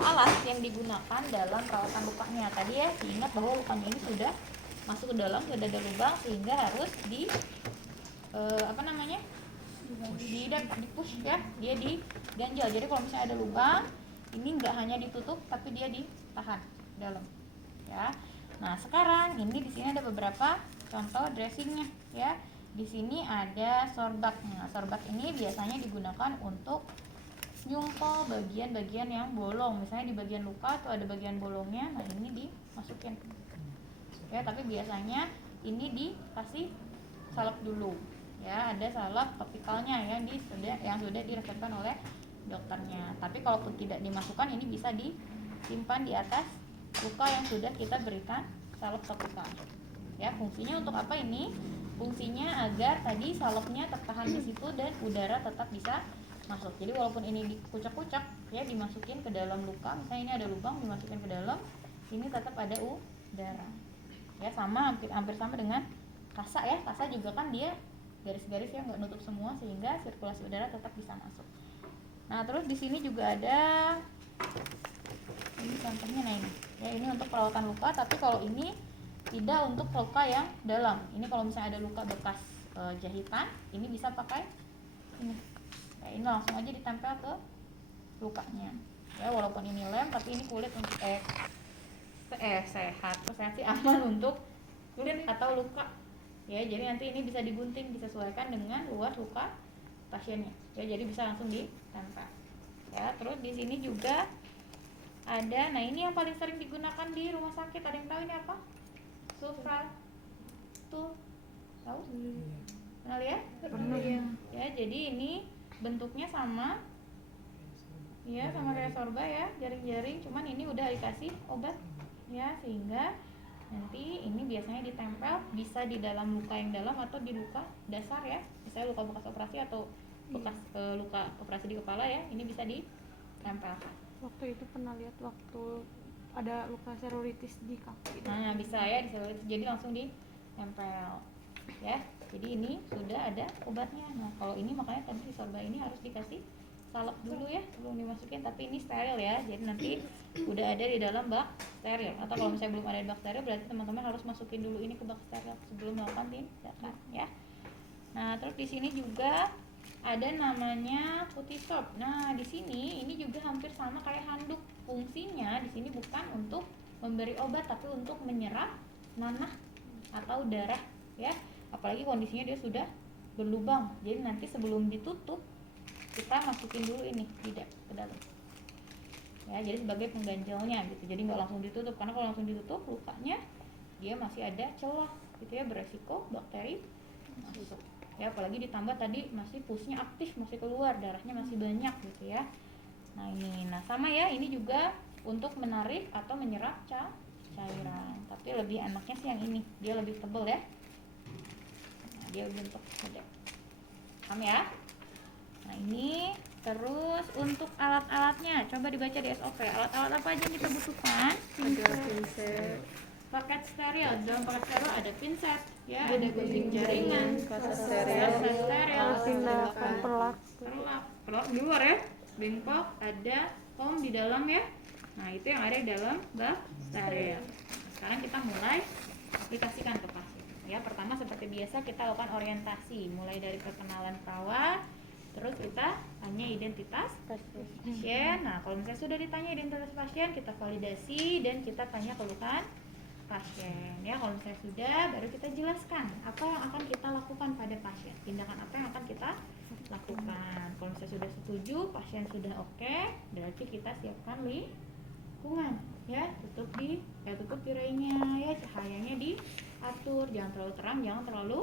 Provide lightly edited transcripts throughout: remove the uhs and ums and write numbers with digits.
alat yang digunakan dalam perawatan lukanya. Tadi ya diingat bahwa lukanya ini sudah masuk ke dalam, sudah ada lubang sehingga harus di di push ya, dia diganjal. Jadi kalau misalnya ada lubang, ini nggak hanya ditutup tapi dia ditahan dalam ya. Nah sekarang ini di sini ada beberapa contoh dressingnya ya. Di sini ada sorbak. Nah sorbak ini biasanya digunakan untuk nyumpel bagian-bagian yang bolong. Misalnya di bagian luka tuh ada bagian bolongnya, nah ini dimasukin ya. Tapi biasanya ini dikasih salep dulu ya, ada salep topikalnya yang sudah diresepkan oleh dokternya. Tapi kalaupun tidak dimasukkan, ini bisa disimpan di atas luka yang sudah kita berikan salep topikal ya. Fungsinya untuk apa ini? Fungsinya agar tadi salepnya tertahan di situ dan udara tetap bisa masuk. Jadi walaupun ini dikucek-kucek ya, dimasukin ke dalam luka, misalnya ini ada lubang, dimasukin ke dalam, ini tetap ada udara ya. Sama hampir sama dengan kasa ya. Kasa juga kan dia garis-garis yang nggak nutup semua sehingga sirkulasi udara tetap bisa masuk. Nah terus di sini juga ada ini contohnya. Nah ini ya, ini untuk perawatan luka, tapi kalau ini tidak untuk luka yang dalam. Ini kalau misalnya ada luka bekas jahitan, ini bisa pakai ini ya, ini langsung aja ditempel ke lukanya ya. Walaupun ini lem, tapi ini kulit untuk sehat sih, aman untuk kulit atau luka ya. Jadi nanti ini bisa digunting, disesuaikan dengan luas luka pasiennya ya, jadi bisa langsung ditempel ya. Terus di sini juga ada, nah ini yang paling sering digunakan di rumah sakit. Ada yang tahu ini apa? Sulfra tuh, tahu? Pernah lihat? Pernah ya. Jadi ini bentuknya sama ya, sama kayak sorba ya, jaring-jaring, cuman ini udah dikasih obat ya, sehingga nanti ini biasanya ditempel bisa di dalam luka yang dalam atau di luka dasar ya. Misalnya luka bekas operasi atau bekas luka operasi di kepala ya, ini bisa ditempel. Waktu itu pernah lihat waktu ada luka serolitis di kaki. Nah bisa ya, jadi langsung ditempel ya. Jadi ini sudah ada obatnya. Nah kalau ini makanya tadi di sorba ini harus dikasih salep dulu ya sebelum dimasukin, tapi ini steril ya, jadi nanti udah ada di dalam bak steril. Atau kalau misalnya belum ada di bak steril, berarti teman-teman harus masukin dulu ini ke bak steril sebelum melakukan tindakan ya. Nah terus di sini juga ada namanya putih swab. Nah di sini ini juga hampir sama kayak handuk. Fungsinya di sini bukan untuk memberi obat, tapi untuk menyerap nanah atau darah ya. Apalagi kondisinya dia sudah berlubang, jadi nanti sebelum ditutup kita masukin dulu ini tidak ke dalam ya, jadi sebagai pengganjalnya gitu. Jadi nggak langsung ditutup, karena kalau langsung ditutup lukanya dia masih ada celah gitu ya, beresiko bakteri masuk ya. Apalagi ditambah tadi masih pusnya aktif, masih keluar, darahnya masih banyak gitu ya. Nah ini, nah sama ya, ini juga untuk menarik atau menyerap cairan, tapi lebih enaknya sih yang ini, dia lebih tebal ya. Nah, dia bentuk beda sama ya. Nah ini terus untuk alat-alatnya, coba dibaca di SOP. Alat-alat apa aja yang kita butuhkan? Ada pinset, Paket steril. Dalam paket steril ada pinset ya, ada gunting jaringan, kasa kasa steril, steril, tindakan perlak di luar ya, bengkok, ada foam di dalam ya. Nah itu yang ada di dalam bak steril. Nah, sekarang kita mulai aplikasikan ke pasien ya. Pertama seperti biasa kita lakukan orientasi, mulai dari perkenalan perawat, terus kita tanya identitas pasien. Nah kalau misalnya sudah ditanya identitas pasien, kita validasi dan kita tanya keluhan pasien ya. Kalau misalnya sudah, baru kita jelaskan apa yang akan kita lakukan pada pasien, tindakan apa yang akan kita lakukan. Kalau misalnya sudah setuju, pasien sudah oke, berarti kita siapkan lingkungan ya, tutup tirainya ya, cahayanya diatur, jangan terlalu terang, jangan terlalu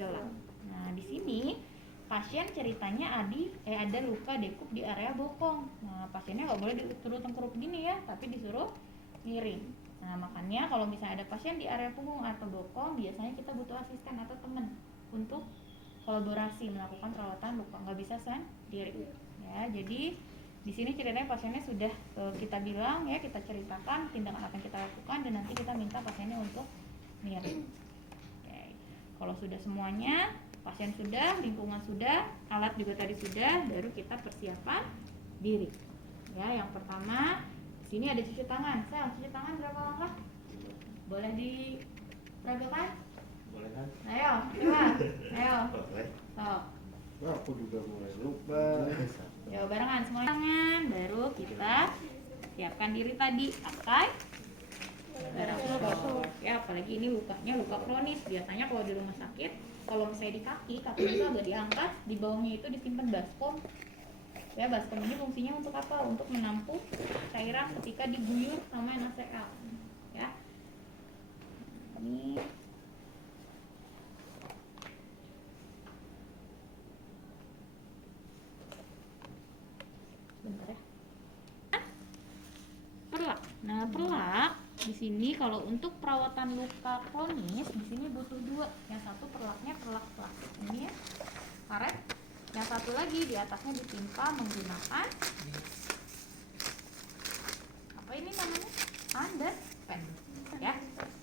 gelap. Nah di sini pasien ceritanya ada luka dekup di area bokong. Nah pasiennya nggak boleh disuruh tengkurap gini ya, tapi disuruh miring. Nah makanya kalau misalnya ada pasien di area punggung atau bokong, biasanya kita butuh asisten atau teman untuk kolaborasi melakukan perawatan luka, nggak bisa sendiri ya. Jadi di sini ceritanya pasiennya sudah kita bilang ya, kita ceritakan tindakan apa yang kita lakukan, dan nanti kita minta pasiennya untuk miring. Oke. Kalau sudah semuanya, pasien sudah, lingkungan sudah, alat juga tadi sudah, baru kita persiapan diri ya. Yang pertama sini ada cuci tangan. Sel, cuci tangan berapa langkah? Boleh diperagakan? Boleh kan? Ayo, coba. Ayo. Boleh. Sok. Wah, aku juga mulai lupa. Yo, barengan semua tangan. Baru kita siapkan diri tadi. Pakai Darah. Ya, apalagi ini lukanya luka kronis. Biasanya kalau di rumah sakit, kalau misalnya di kaki itu agak diangkat, di bawahnya itu disimpan baskom. Ya, baskom ini fungsinya untuk apa? Untuk menampung cairan ketika diguyur sama NaCl. Ya. Ini bentar ya. Perlak. Nah, perlak di sini kalau untuk perawatan luka kronis di sini butuh dua. Yang satu perlaknya perlak plastik ini ya, karet. Yang satu lagi di atasnya ditimpa menggunakan apa ini namanya? Underpen. Ya.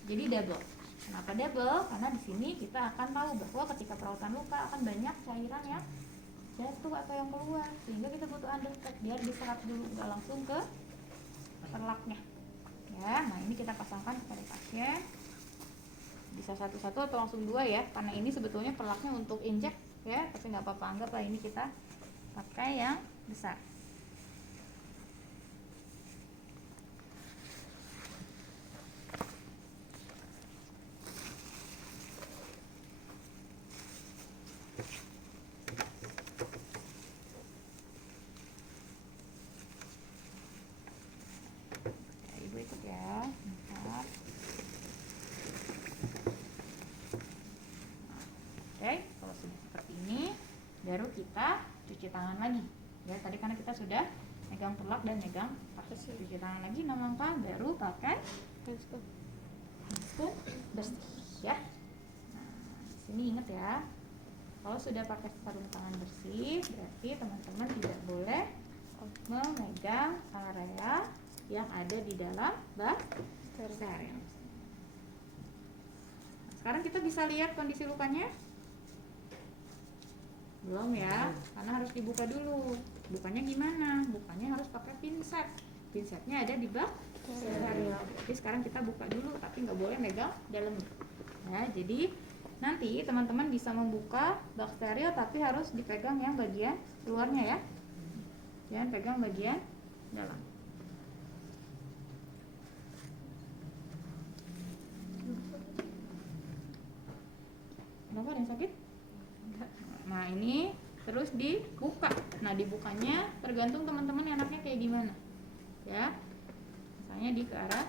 Jadi double. Kenapa double? Karena di sini kita akan tahu bahwa ketika perawatan luka akan banyak cairan yang jatuh atau yang keluar, sehingga kita butuh underpen biar diserap dulu, nggak langsung ke perlaknya. Ya, nah ini kita pasangkan kepada pasien. Bisa satu-satu atau langsung dua ya, karena ini sebetulnya perlaknya untuk injek ya, tapi nggak apa-apa, anggaplah ini kita pakai yang besar. Ibu ikut ya, bentar. Oke, kalau sudah seperti ini, baru kita cuci tangan lagi. Ya, tadi karena kita sudah megang perlak dan megang pakai cuci tangan lagi, nama apa? Baru pakai spoon bersih. Ya. Nah, di sini ingat ya, kalau sudah pakai sarung tangan bersih, berarti teman-teman tidak boleh memegang area yang ada di dalam bak steril. Sekarang kita bisa lihat kondisi lukanya. Belum ya, karena harus dibuka dulu. Bukanya gimana? Bukanya harus pakai pinset. Pinsetnya ada di bak steril. Jadi sekarang kita buka dulu, tapi nggak boleh megang dalam. Ya, jadi nanti teman-teman bisa membuka bak steril, tapi harus dipegang yang bagian luarnya ya. Jangan pegang bagian dalam. Kenapa, ada yang sakit? Nah, ini terus dibuka. Nah, dibukanya tergantung teman-teman enaknya kayak gimana. Ya. Misalnya di ke arah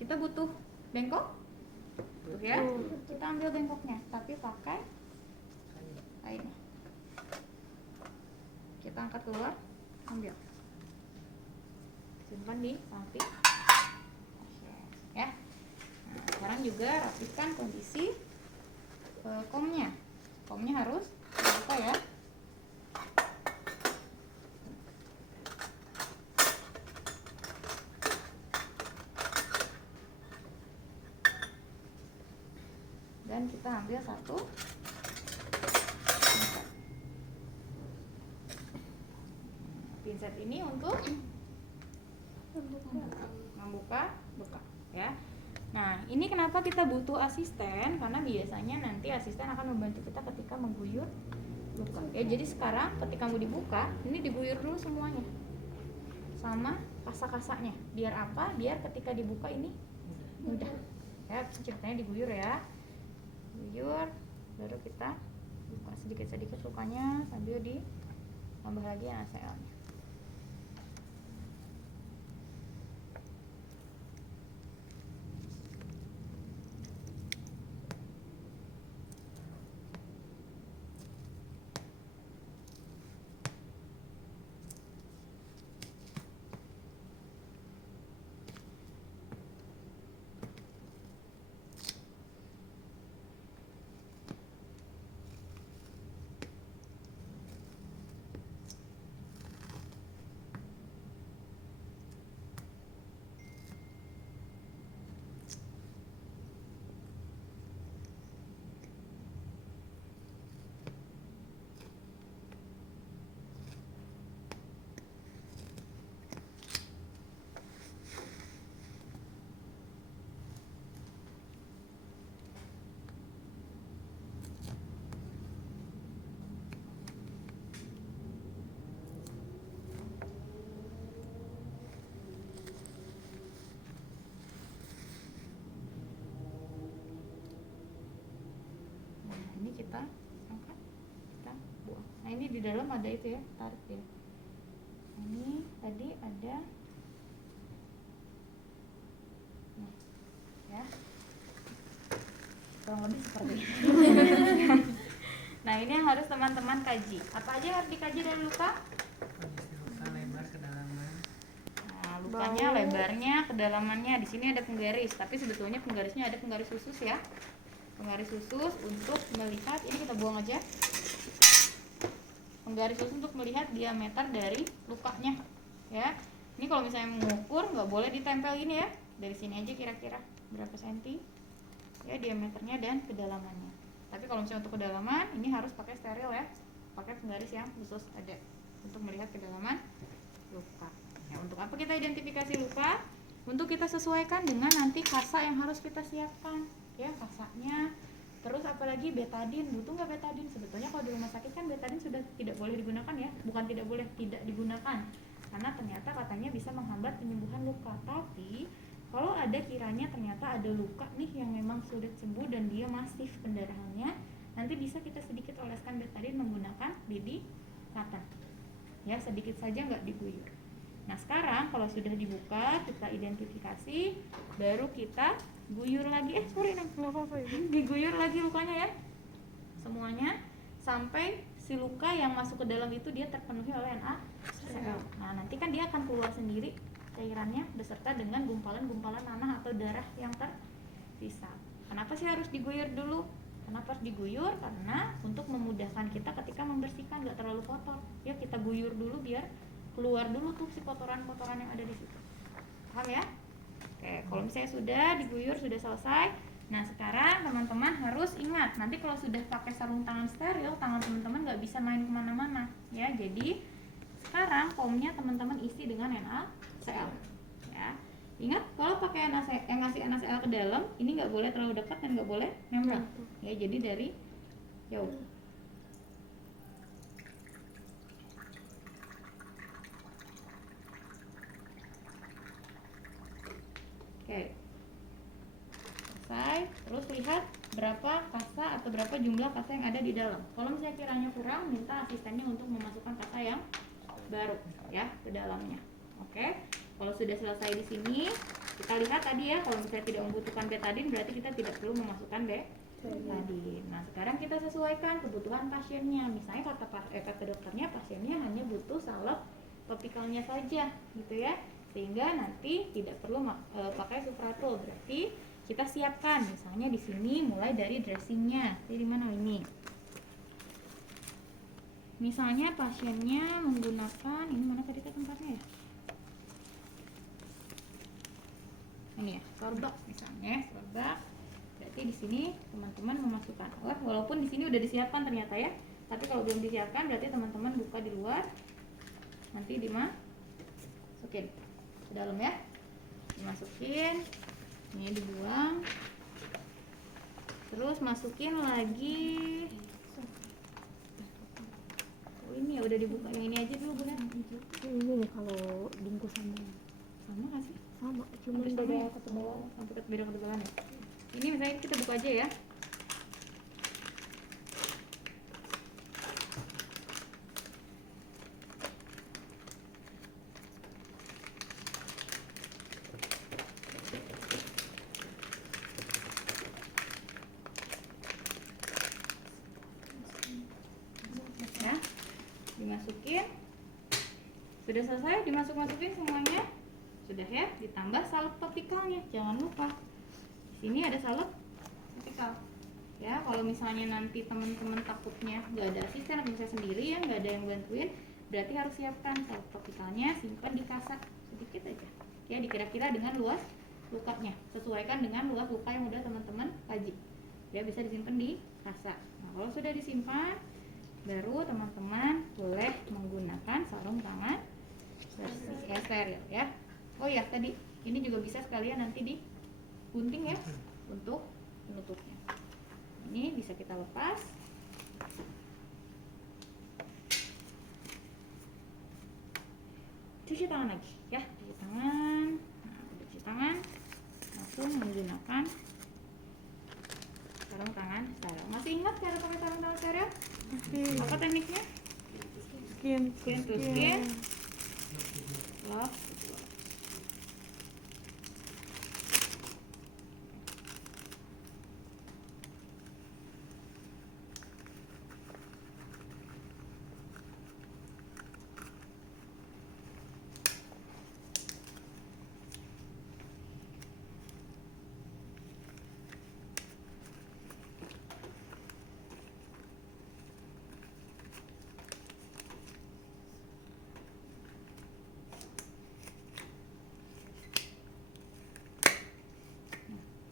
kita butuh bengkok. Tuh ya. Kita ambil bengkoknya, tapi pakai kainnya. Kita angkat keluar, ambil. Simpan di samping. Ya. Nah, sekarang juga rapikan kondisi komnya. Komnya harus dibuka ya. Dan kita ambil satu pinset. Pinset ini untuk membuka luka ya. Nah, ini kenapa kita butuh asisten? Karena biasanya nanti asisten akan membantu kita ketika mengguyur luka. Ya, jadi sekarang ketika mau dibuka, ini diguyur dulu semuanya sama kasa-kasanya. Biar apa? Biar ketika dibuka ini mudah. Ya, ceritanya diguyur ya. Guyur, baru kita buka sedikit-sedikit lukanya sambil ditambah lagi NaCl-nya. ini di dalam ada itu ya, tarik ya. Ini tadi ada, nah, ya, kurang lebih seperti ini. Nah ini yang harus teman-teman kaji. Apa aja yang harus dikaji dari luka? Kondisi luka, lebar, kedalaman. Nah, lukanya, lebarnya, kedalamannya. Di sini ada penggaris, tapi sebetulnya penggarisnya ada penggaris khusus ya. Penggaris khusus untuk melihat, ini kita buang aja. Penggaris khusus untuk melihat diameter dari lukanya, ya. Ini kalau misalnya mengukur nggak boleh ditempel gini ya. Dari sini aja kira-kira berapa senti, ya diameternya dan kedalamannya. Tapi kalau misalnya untuk kedalaman, ini harus pakai steril ya, pakai penggaris yang khusus ada untuk melihat kedalaman luka. Ya, untuk apa kita identifikasi luka? Untuk kita sesuaikan dengan nanti kasa yang harus kita siapkan, ya kasanya. Terus apalagi betadin, butuh nggak betadin? Sebetulnya kalau di rumah sakit kan betadin sudah tidak boleh digunakan ya, bukan tidak boleh, tidak digunakan, karena ternyata katanya bisa menghambat penyembuhan luka. Tapi kalau ada kiranya ternyata ada luka nih yang memang sulit sembuh dan dia masif pendarahannya, nanti bisa kita sedikit oleskan betadin menggunakan lidi cotton, ya sedikit saja, nggak diguyur. Nah sekarang kalau sudah dibuka, kita identifikasi, baru kita guyur lagi, nggak apa-apa ya. diguyur lagi lukanya ya, semuanya sampai si luka yang masuk ke dalam itu dia terpenuhi oleh NaCl. Nah nanti kan dia akan keluar sendiri cairannya beserta dengan gumpalan-gumpalan nanah atau darah yang tersisa. Kenapa sih harus diguyur dulu? Kenapa harus diguyur? Karena untuk memudahkan kita ketika membersihkan, nggak terlalu kotor. Ya kita guyur dulu biar keluar dulu tuh si kotoran-kotoran yang ada di situ. Paham ya? Oke, kalau misalnya sudah diguyur, sudah selesai. Nah sekarang teman-teman harus ingat, nanti kalau sudah pakai sarung tangan steril, tangan teman-teman nggak bisa main kemana-mana ya. Jadi sekarang foamnya teman-teman isi dengan NaCl ya. Ingat kalau pakai ngasih NaCl ke dalam, ini nggak boleh terlalu dekat dan nggak boleh nempel ya. Jadi dari jauh. Oke, selesai. Terus lihat berapa kasa atau berapa jumlah kasa yang ada di dalam. Kalau misalnya kiranya kurang, minta asistennya untuk memasukkan kasa yang baru ya ke dalamnya. Oke, kalau sudah selesai di sini, kita lihat tadi ya, kalau misalnya tidak membutuhkan betadin, berarti kita tidak perlu memasukkan betadin. Nah sekarang kita sesuaikan kebutuhan pasiennya. Misalnya kata dokternya, pasiennya hanya butuh salep topikalnya saja gitu ya, sehingga nanti tidak perlu pakai Supratul. Berarti kita siapkan, misalnya di sini mulai dari dressingnya. Jadi di mana ini? Misalnya pasiennya menggunakan, ini mana tadi tempatnya ya? Ini ya, sorbak misalnya, sorbak. Berarti di sini teman-teman memasukkan oat, walaupun di sini udah disiapkan ternyata ya. Tapi kalau belum disiapkan, berarti teman-teman buka di luar, nanti dimasukin ke dalam ya, dimasukin, ini dibuang, terus masukin lagi. Oh ini ya udah dibuka, yang ini aja dulu benar. Ini nih kalau bungkusannya Sama nggak sih? sama, cuma Hampir sama beda ya, ketebalan, sampai beda ketebalan ya. Ini misalnya kita buka aja ya. Ya, dimasukin. Sudah selesai, dimasukin semuanya. Sudah ya, ditambah salep topikalnya. Jangan lupa. Di sini ada salep topikal. Ya, kalau misalnya nanti teman-teman takutnya nggak ada asisten atau misalnya sendiri ya, nggak ada yang bantuin, berarti harus siapkan salep topikalnya, simpan di kasa sedikit aja. Ya, dikira-kira dengan luas lukanya. Sesuaikan dengan luas luka yang udah teman-teman kaji. Dia bisa disimpan di kasa. Nah, kalau sudah disimpan, baru teman-teman boleh menggunakan sarung tangan bersih steril ya. Oh ya, tadi ini juga bisa sekalian nanti digunting ya untuk penutupnya. Ini bisa kita lepas. Cuci tangan lagi ya, cuci tangan. Nah, cuci tangan langsung menggunakan sarung tangan steril. Masih ingat cara pakai sarung tangan steril? Apa tekniknya? skin Skin to skin, love to love.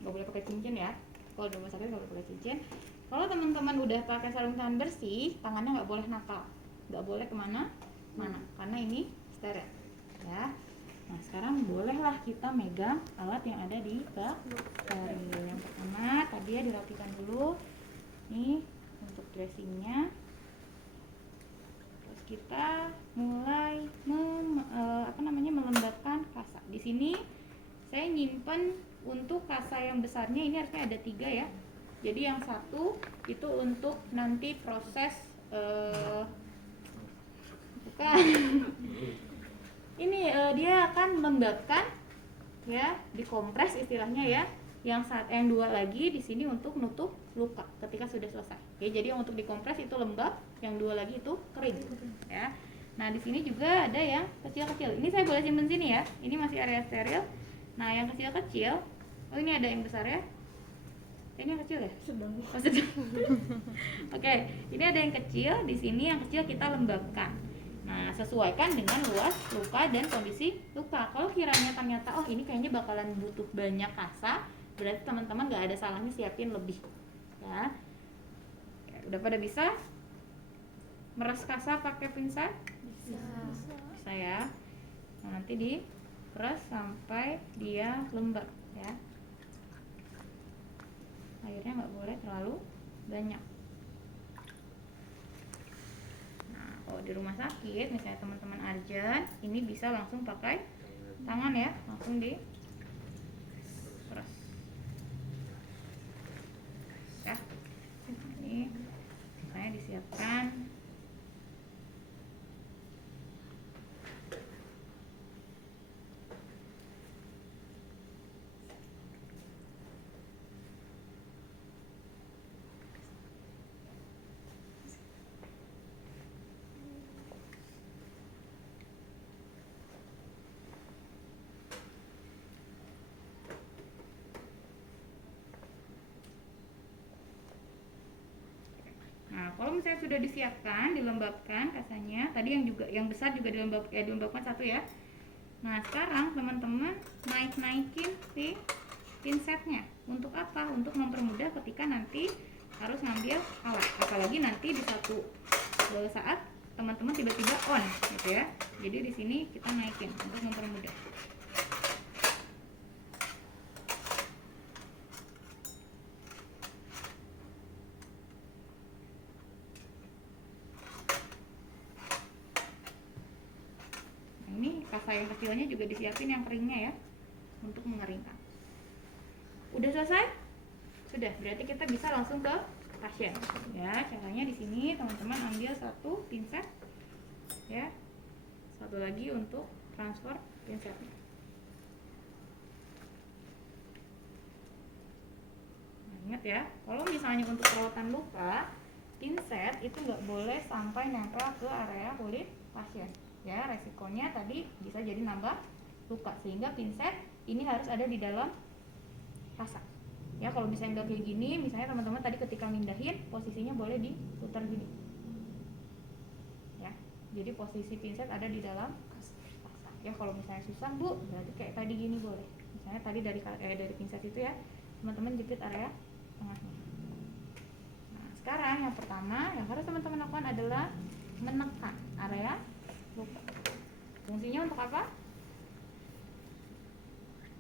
Nggak boleh pakai cincin ya. Kalau di rumah sakit nggak boleh pakai cincin. Kalau teman-teman udah pakai sarung tangan bersih, tangannya nggak boleh nakal, nggak boleh kemana-mana, karena ini steril ya. Nah sekarang bolehlah kita megang alat yang ada di bak steril. Yang pertama tadi ya dirapikan dulu, nih untuk dressingnya. Terus kita mulai melembabkan kasa. Di sini saya nyimpen untuk kasa yang besarnya, ini harusnya ada 3 ya. Jadi yang satu itu untuk nanti proses bukan ini dia akan melembabkan ya, dikompres istilahnya ya. Yang 2 lagi di sini untuk nutup luka ketika sudah selesai. Oke, jadi yang untuk dikompres itu lembab, yang 2 lagi itu kering ya. Nah di sini juga ada yang kecil-kecil. Ini saya boleh simpen sini ya. Ini masih area steril. Nah yang kecil-kecil, oh ini ada yang besar ya. Ini yang kecil ya? sedang. Oh, sedang. Oke, ini ada yang kecil. Di sini yang kecil kita lembabkan. Nah sesuaikan dengan luas luka dan kondisi luka. Kalau kiranya ternyata oh ini kayaknya bakalan butuh banyak kasa, berarti teman-teman nggak ada salahnya siapin lebih ya. Udah pada bisa meres kasa pakai pinset? Bisa ya. Nah, nanti diperas sampai dia lembab ya. Airnya nggak boleh terlalu banyak. Nah kalau di rumah sakit misalnya teman-teman urgent, ini bisa langsung pakai tangan ya, langsung diperas ya. Nah, ini saya disiapkan. Nah, kalau misalnya sudah disiapkan, dilembabkan kasanya, tadi yang besar juga dilembabkan 1 ya. Nah, sekarang teman-teman naikin si pinsetnya. Untuk apa? Untuk mempermudah ketika nanti harus ngambil alat. Apalagi nanti di satu saat teman-teman tiba-tiba on gitu ya. Jadi di sini kita naikin untuk mempermudah. Kasa yang kecilnya juga disiapin yang keringnya ya, untuk mengeringkan. Udah selesai? Sudah, berarti kita bisa langsung ke pasien ya. Caranya di sini teman-teman ambil 1 pinset ya, 1 lagi untuk transfer pinsetnya. Nah, ingat ya, kalau misalnya untuk perawatan luka, pinset itu nggak boleh sampai nempel ke area kulit pasien ya. Resikonya tadi bisa jadi nambah luka, sehingga pinset ini harus ada di dalam kasa ya. Kalau misalnya nggak kayak gini, misalnya teman-teman tadi ketika mindahin posisinya boleh diputar gini ya, jadi posisi pinset ada di dalam kasa ya. Kalau misalnya susah bu, berarti kayak tadi gini boleh. Misalnya tadi dari pinset itu ya, teman-teman jepit area tengahnya. Nah sekarang yang pertama yang harus teman-teman lakukan adalah menekan area luka. Fungsinya untuk apa?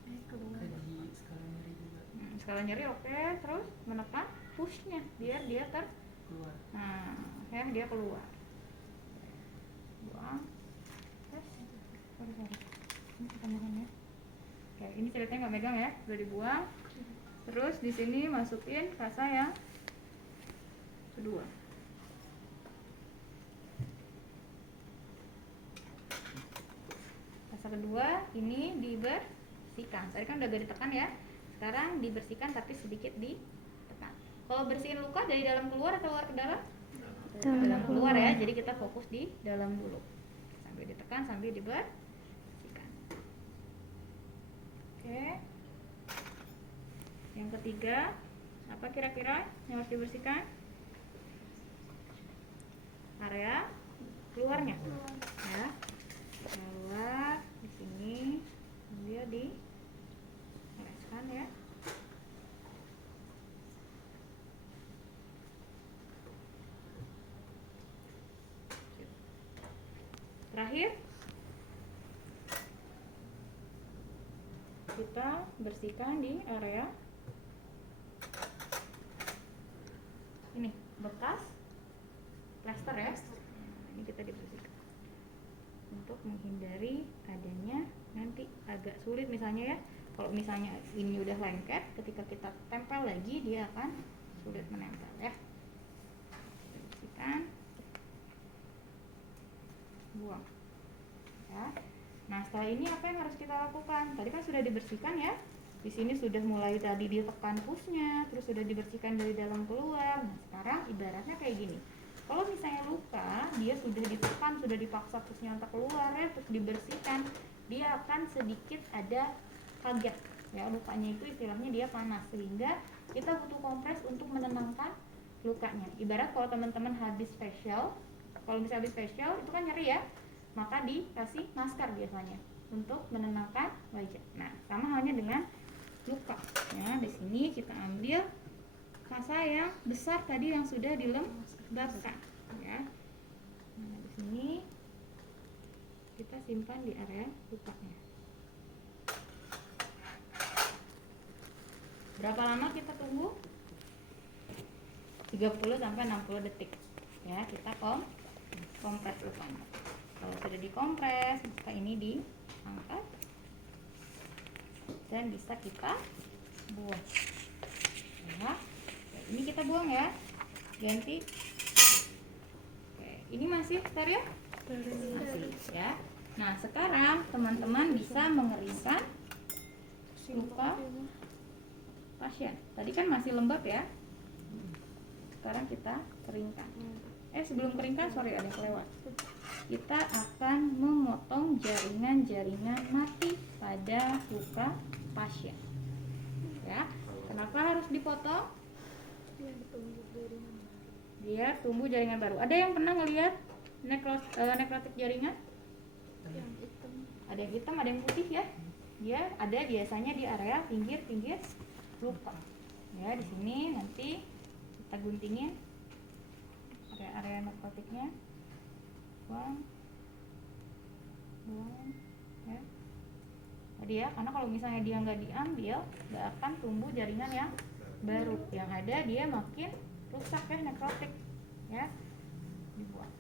Tadi skala nyeri juga Skala nyeri oke. Terus menekan pushnya biar dia keluar. nah ya dia keluar. Buang. Terus ini kita megang ya. Oke, ini ceritanya nggak megang ya, udah dibuang. Terus di sini masukin kasa yang kedua. kedua ini dibersihkan. Tadi kan udah agak ditekan ya. Sekarang dibersihkan tapi sedikit ditekan. Kalau bersihin luka dari dalam keluar atau luar ke dalam? Dalam keluar ya. Jadi kita fokus di dalam dulu. Sambil ditekan sambil dibersihkan. Oke. Yang ketiga, apa kira-kira yang harus dibersihkan? Area keluarnya. Ya. Keluar di sini sambil dioleskan ya. Terakhir kita bersihkan di area ini bekas plester ya. Ini kita dibersihkan untuk menghindari adanya nanti agak sulit misalnya ya. Kalau misalnya ini udah lengket, ketika kita tempel lagi dia akan sulit menempel ya. Bersihkan, buang ya. Nah setelah ini apa yang harus kita lakukan? Tadi kan sudah dibersihkan ya. Di sini sudah mulai tadi ditekan pusnya, terus sudah dibersihkan dari dalam keluar. Nah sekarang ibaratnya kayak gini. Kalau misalnya luka, dia sudah ditekan, sudah dipaksa pusnya untuk keluar ya, terus dibersihkan, dia akan sedikit ada kaget ya. Lukanya itu istilahnya dia panas, sehingga kita butuh kompres untuk menenangkan lukanya. Ibarat kalau teman-teman habis facial, kalau misalnya habis facial itu kan nyeri ya, maka dikasih masker biasanya untuk menenangkan wajah. Nah sama halnya dengan luka ya. Di sini kita ambil kasa yang besar tadi yang sudah dilembabkan ya. Nah di sini kita simpan di area lukanya. Berapa lama kita tunggu? 30 sampai 60 detik ya. Kita kompres lukanya. Kalau sudah dikompres, maka ini diangkat dan bisa kita buang ya. Ini kita buang ya, ganti. Oke, ini masih steril? Masih ya. Nah sekarang teman-teman bisa mengeringkan luka pasien. Tadi kan masih lembab ya, sekarang kita keringkan. Sebelum keringkan, sorry ada yang kelewat. Kita akan memotong jaringan-jaringan mati pada luka pasien ya. Kenapa harus dipotong? Biar tumbuh jaringan baru. Ada yang pernah ngelihat nekrotik jaringan? Ada yang hitam, ada yang putih ya. Dia ada biasanya di area pinggir-pinggir luka ya. Di sini nanti kita guntingin area nekrotiknya. Buang ya. Tadi ya, karena kalau misalnya dia nggak diambil, nggak akan tumbuh jaringan yang baru. Yang ada dia makin rusak ya, nekrotik ya. Dibuang.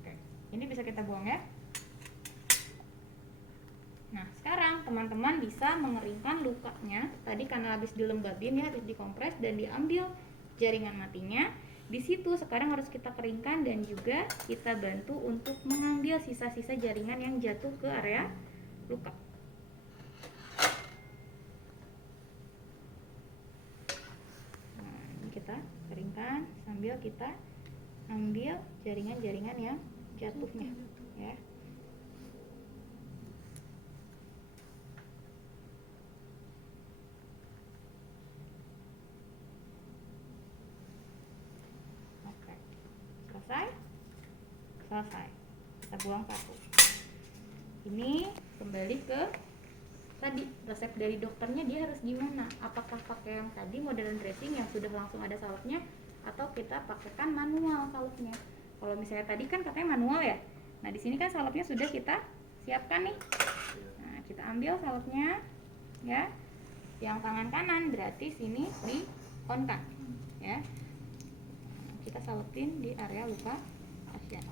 Oke, ini bisa kita buang ya. Nah sekarang teman-teman bisa mengeringkan lukanya. Tadi karena habis dilembabin ya, habis dikompres dan diambil jaringan matinya. Di situ sekarang harus kita keringkan dan juga kita bantu untuk mengambil sisa-sisa jaringan yang jatuh ke area luka. Nah, ini kita keringkan sambil kita ambil jaringan-jaringan yang jatuhnya ya. Selesai, kita buang satu. Ini kembali ke tadi resep dari dokternya, dia harus gimana? Apakah pakai yang tadi modern dressing yang sudah langsung ada salepnya, atau kita pakaikan manual salepnya? Kalau misalnya tadi kan katanya manual ya. Nah di sini kan salepnya sudah kita siapkan nih. Nah kita ambil salepnya ya. Yang tangan kanan berarti sini di on kan ya. Kita salepin di area luka pasien.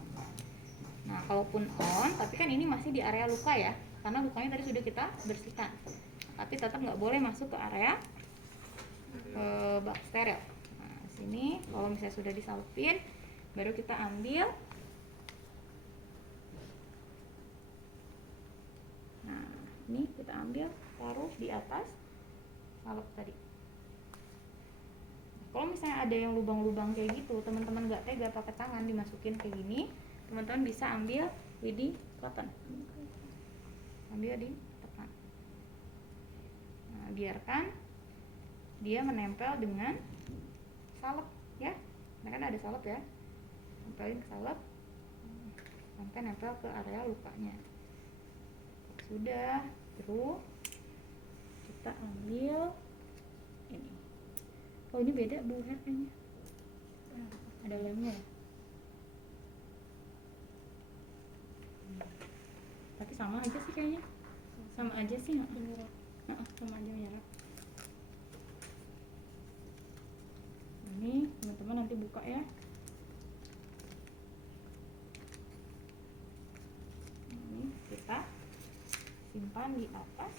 Nah kalaupun on, tapi kan ini masih di area luka ya, karena lukanya tadi sudah kita bersihkan, tapi tetap nggak boleh masuk ke area bak steril. Nah sini kalau misalnya sudah disalepin, baru kita ambil. Nah Ini kita ambil, taruh di atas salep tadi. Kalau misalnya ada yang lubang-lubang kayak gitu, teman-teman nggak tega pakai tangan dimasukin kayak gini, teman-teman bisa ambil widih cotton, ambil di tekan. Nah, biarkan dia menempel dengan salep ya. Nah, kan ada salep ya, tempelin ke salep sampai nempel ke area lukanya. Sudah, terus kita ambil ini. Oh, ini beda Bu kayaknya. Ada lemnya ya. Tapi sama aja sih kayaknya. Sama aja sih. Sama aja merah. Ini teman-teman nanti buka ya. Ini kita simpan di atas.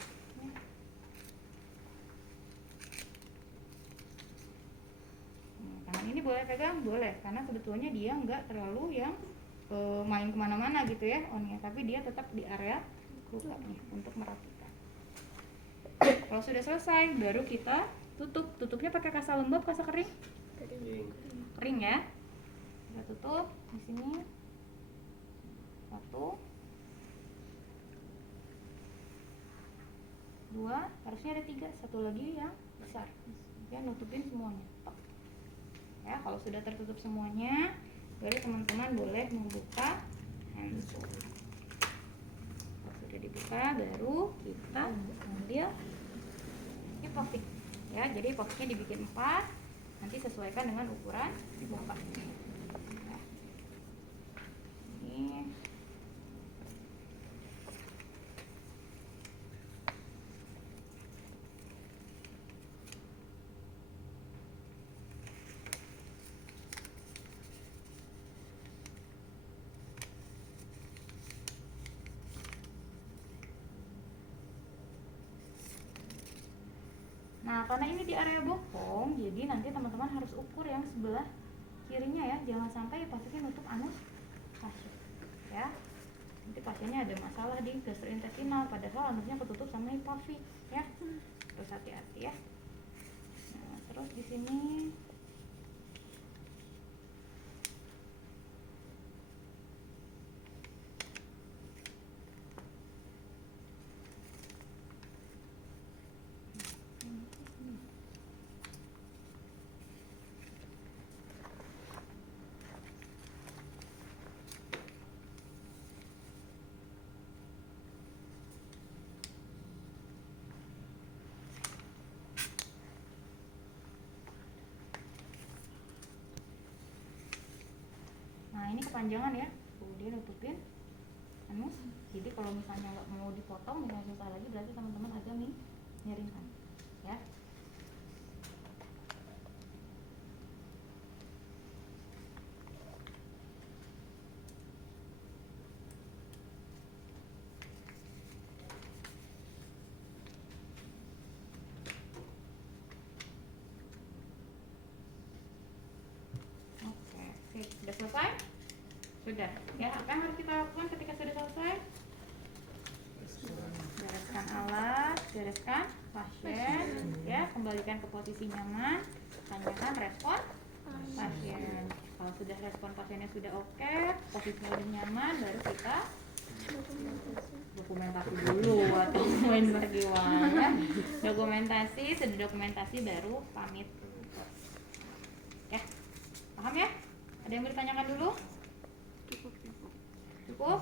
Tangan ini boleh pegang, boleh, karena sebetulnya dia nggak terlalu yang main kemana-mana gitu ya onnya, tapi dia tetap di area lukanya untuk merapikan. Kalau sudah selesai, baru kita tutup. Tutupnya pakai kasa lembab, kasa kering? Kering ya. Kita tutup di sini. 1, 2, harusnya ada 3, satu lagi yang besar. Ya, nutupin semuanya. Ya, kalau sudah tertutup semuanya, baru teman-teman boleh membuka handphone. Kalau sudah dibuka, baru kita ambil epoxy. Ya, jadi epoxy dibikin 4, nanti sesuaikan dengan ukuran bapak. Ya. Ini Nah, karena ini di area bokong, jadi nanti teman-teman harus ukur yang sebelah kirinya ya, jangan sampai pasien nutup anus pasien ya. Nanti pasiennya ada masalah di gastrointestinal, padahal anusnya ketutup sama hipofi ya. Terus hati-hati ya. Nah, terus di sini nah ini kepanjangan ya, kemudian nutupin anus. Jadi kalau misalnya nggak mau dipotong dengan susah lagi, berarti teman-teman agak miringkan ya. Oke, sudah selesai? Sudah ya. Apa yang harus kita lakukan ketika sudah selesai? Bereskan alat, bereskan pasien ya, kembalikan ke posisi nyaman, tanyakan respon pasien. Kalau sudah respon pasiennya sudah oke, posisinya udah nyaman, baru kita dokumentasi dulu atau main bagaimana. Dokumentasi, sudah dokumentasi baru pamit ya. Paham ya? Ada yang mau ditanyakan dulu? Cukup?